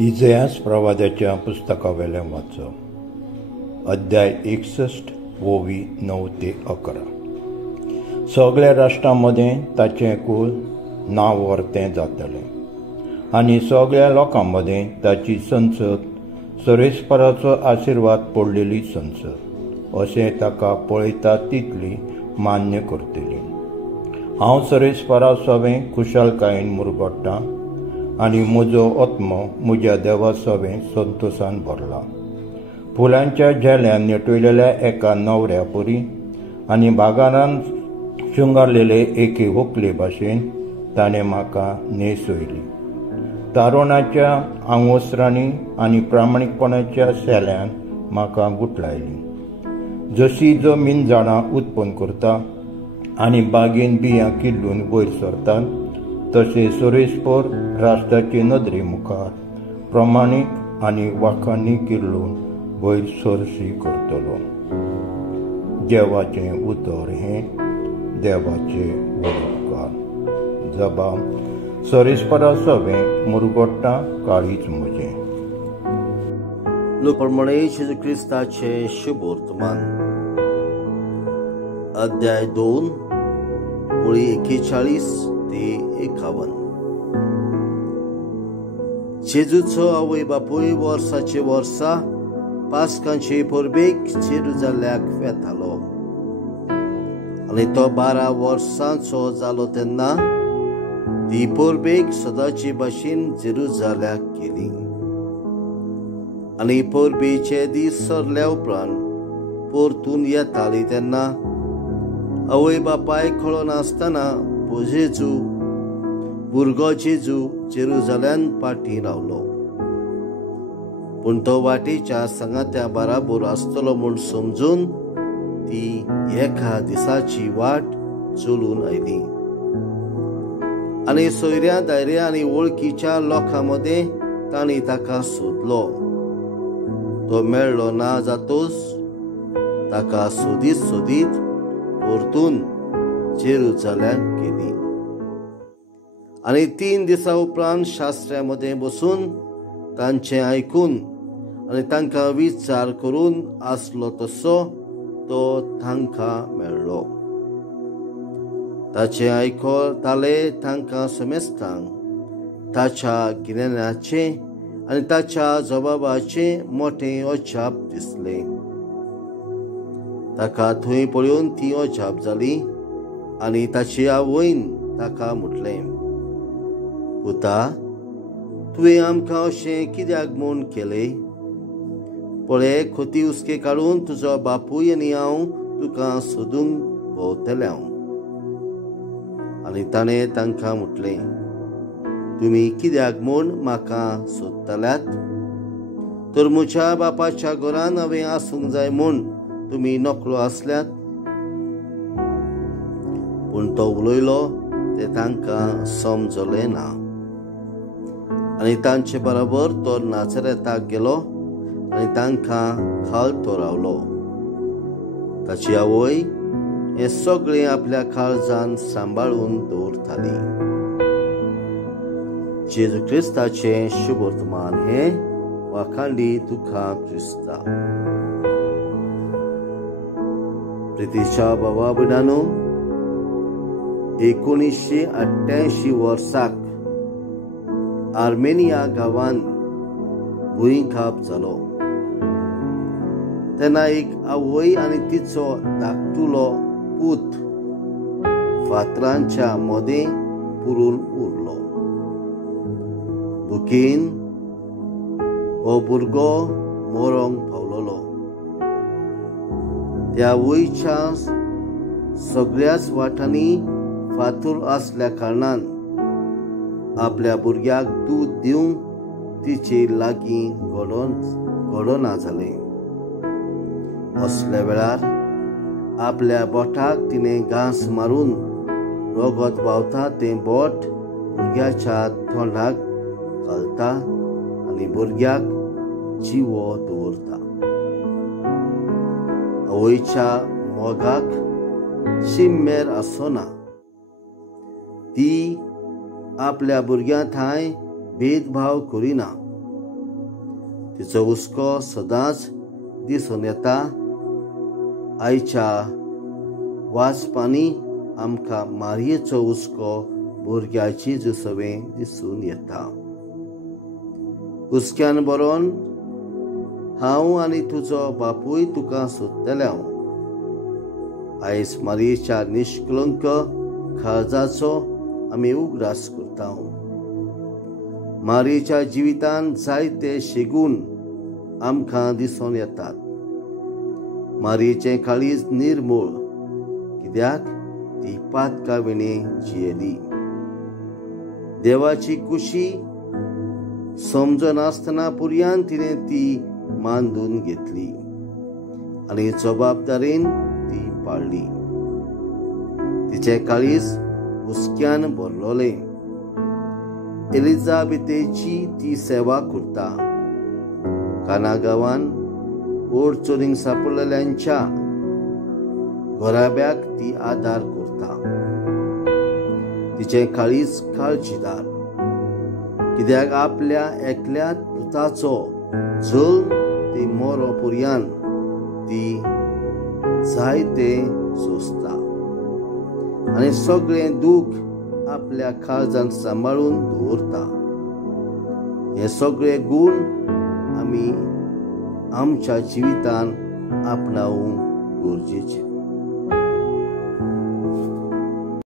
इजायास प्रवाद्याच्या पुस्तकावेलें वाचप अध्याय 61 ओवी 9 ते 11। सगळ्या राष्ट्रां मदें ताचें कुल नांव व्हरतें जातलें आनी सगळ्या लोकां मदें ताची संसद सरेस्पराचो आशिर्वाद पडलेली संसद अशें ताका पळयता तितली मान्य करतली। हांव सरेस्परा सवें खुशालकायेन मुरगोडटां आनी म्हजो आत्मो म्हज्या देवा सवें संतोशान भरला। फुलांच्या झेल्यान नेटयलेल्या एका न्हवऱ्या परी आनी बागारान शृंगारलेले एके व्हंकले भाशेन ताणें म्हाका न्हेसयली। तारुणाच्या आंगवस्त्रांनी आनी प्रामाणीकपणाच्या शेल्यान म्हाका गुठलायली। जशी जमीन झाडां उत्पन्न करता आनी बागेन बियां किल्लून वयर सरतात तशें सरेस्पर राष्ट्राचे नदरे मुखार प्रमाणीक आनी वाखाणी किल्लून वयर सरशी करतलो। देवाचें उतर हें देवाचे वळखकार। जबाब सरेस्परा सवें मुरगोडटा काळीज म्हजें। लोकप्रमाणे जेजू क्रिस्ताचे शुभ वर्तमान अध्याय 2 ओळी 41 ते 51। जेजूचो आवय बापूय वर्साचे वर्सा पास्कांचे परबेक जेरुजाल्याक वेतालो आनी तो 12 वर्सांचो जालो तेन्ना ती परबेक सदांचे भाशेन जेरुजाल्याक केली। आनी परबेचे दीस सरल्या उपरांत परतून येताली तेन्ना आवय बापाय कळो नासतना जेजू भुरगो जेजू जेरुजाल्यान पाटी रावलो। पूण तो वाटेच्या सांगात्या बराबर आसतलो म्हूण समजून ती एका दिसाची वाट चलून आयली आनी सोयऱ्या दायऱ्या आनी वळखीच्या लोकां मदें तांणी ताका सोदलो। तो मेळ्ळो ना जातोच ताका सोदीत सोदीत परतून जेरुजाल्याक गेली। आनी 3 दिसां उपरांत शास्त्र्यां मदें बसून तांचें आयकून आनी तांकां विचार करून आसलो तसो तो तांकां मेळ्ळो। ताचें आयकताले तांकां समेस्तांक ताच्या गिन्यानाचें आनी ताच्या जबाबाचें मोठें अजाप दिसलें। ताका थंय पळोवन ती अजाप जाली आनी ताची आवयन ताका म्हटलें, पुता, तुवें आमकां अशें कित्याक म्हूण केलें? पळय, खोती उस्के काडून तुजो बापूय आनी हांव तुका सोदूंक भोंवतले हांव। आनी ताणें तांकां म्हटलें, तुमी कित्याक म्हूण म्हाका सोदतल्यात? तर म्हज्या बापाच्या घरान हांवें आसूंक जाय म्हूण तुमी नकळो आसल्यात? पूण तो उलयलो तें तांकां समजलें ना। आनी तांचे बरोबर तो नासरेताक गेलो आनी तांकां खालतो रावलो। ताची आवय हें सगळें आपल्या काळजान सांबाळून दवरताली। जेजू क्रिस्ताचें शुभ वर्तमान हें वाखाणली तुका क्रिस्ता। प्रितीच्या भावा भयणांनो, 1988 वर्साक आर्मेनिया गांवांत भुंयकाप जालो। तेन्ना एक आवय आनी तिचो धाकटुलो पूत फातरांच्या मदें पुरून उरलो। दुखेन हो भुरगो मरोंक पावलोलो। त्या आवयच्या सगळ्याच वाटांनी फातर आसल्या कारणान आपल्या भुरग्याक दूद दिवंक तिचे लागीं घडोना जालें। असल्या वेळार आपल्या बोटाक तिणें घांस मारून रगत व्हांवता तें बोट भुरग्याच्या तोंडाक घालता आनी भुरग्याक जिवो दवरता। आवयच्या मोगाक शिम्मेर आसना। ती आपल्या भुरग्यां थंय भेदभाव करिना तिचो हुस्को सदांच दिसून येता. आयच्या वाचपांनी आमकां मारयेचो हुस्को भुरग्याची जुसवें दिसून येता. हुस्क्यान बरोवन हांव आनी तुजो बापूय तुका सोदतले. आयज मारयेच्या निश्कलंक काळजाचो आमी उगडास करता. मारयेच्या जिवितांत जायते शेगूण आमकां दिसून येतात. मारयेचें काळीज निर्मळ, कित्याक ती पातकाविणे जियेली. देवाची कुशी समजनासतना पुर्यान तिणें ती मांडून घेतली आनी जबाबदारेन ती पाळली. तिचें काळीज हुस्क्यान भरलोलें. एलिझाबेथेची ती सेवा करता. काना गांवांत ओड चोरींक सांपडलेल्यांच्या घोराब्याक ती आदार करता. तिचें काळीज काळजीदार, कित्याक आपल्या एकल्या पुताचो जल्म ते मोरो पर्यंत ती जायते सोंसता आनी सगळें दूख आपल्या काळजांत सांबाळून दवरता. हे सगळे गूण आमी आमच्या जिवितांत आपणावूंक गरजेचे.